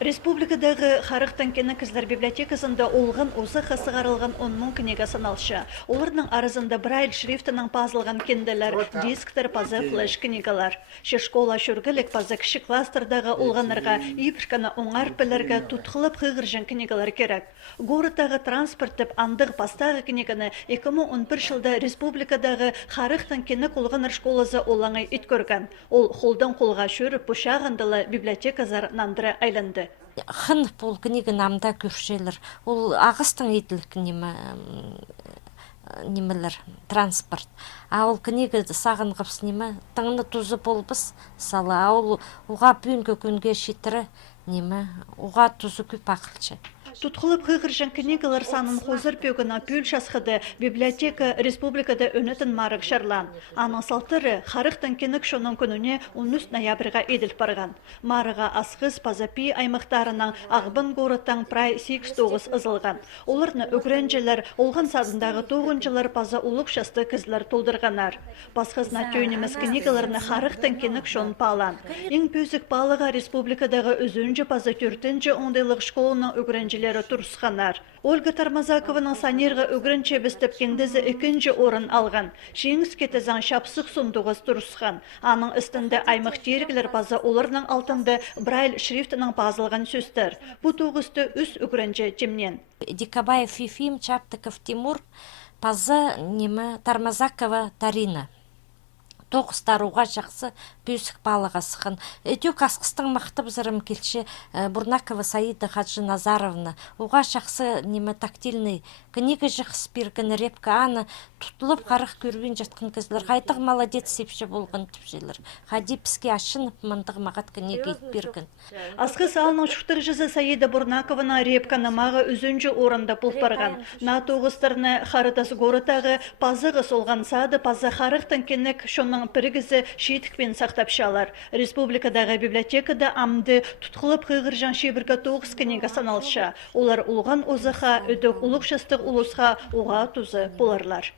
Республикадагы Харыктан кені кызлар библиотекасында олғын осы қасығарылған 10 мың книга саналшы. Олардың арызында Брайль шрифтінің пазылған кенделер, дисктер, пазы, флеш книгалар. Шешкола шүргілік пазы кіші кластердағы олғанырға ипшканы оңар пілерге тұтқылып қығыржын книгалар керек. Горыдағы транспорттып андық пастағы книганы 2011 жылда республикадағы Харыктан кені қолғаныр школазы олаңы иткөрген. Ол холдан қолға шөріп бұшағындылы библиотеказар нандыры айланды. Хын бұл книга намда көршелер. Ол ағыстың етілік немелер, транспорт. Ол книга сағын ғыпс неме, тыңны тұзы болбыс сала. Ол ұға бүйінгі күнге шетірі неме, ұға тұзы көп ақылчы. Тұтқылып қығыржан книгалар санын хозыр пөгіна пүл шасқыды библиотека республикада өнетін марық шарлан. Аның салтыры Харыктан кенік шоның күніне 13 ноябрға еділ барған. Марыға асқыз пазапи аймақтарының ағбын ғорыттан прай 8-9 ызылған. Оларны өгіренжелер олған садындағы 9-жылар паза ұлық шасты кізлер толдырғанар. Басқызна түйініміз книгаларны Харыктан кенік шон палан. Ең пөзік палыға республикадағы өзінжі паза 4-ші ондайлық школының өгіренжелер тұрысқанар. Ольга Тармазакованың санерға өгірінче бістіп кендізі 2-ші орын алған. Шеңіз кетізен шапсық сұндығыз тұрысқан. Аның үстінде аймақ тергілер базы оларының алтында Брайль шрифтінің базылған сөстер. Бұ тоғысты үс өгірінче темнен. Дикабаев Ефим, Чаптыков Тимур, пазы немі Тармазакова Тарина. Тоғыстаруға жақсы бүйсік балыға сықын. Өтек асқыстың мақтып зырым келші Бурнакова Саида Хаджи Назаровна. Оға жақсы немі тактильный книга жақсы берген репка аны тұтылып қарық көрбен жатқан кізлер. Қайтық молодец сепші болған түпшелер. Хади піске ашынып мындық мағат книга берген. Асқыз алының шықтыр жүзі Саида Бурнакована репканы маға үзінжі орында бұлпарған. На тоғыстарыны қарытас ғорытағы пазығы солған сады пазы Харыктан кенік шоның пірігізі шетікпен сақтап шалар. Республикадағы библиотекада амды тұтқылып қығыржан шебіргі 9 книга саналшы. Олар ұлған озыға, өдік ұлық шастық ұлысға оға тұзы боларлар.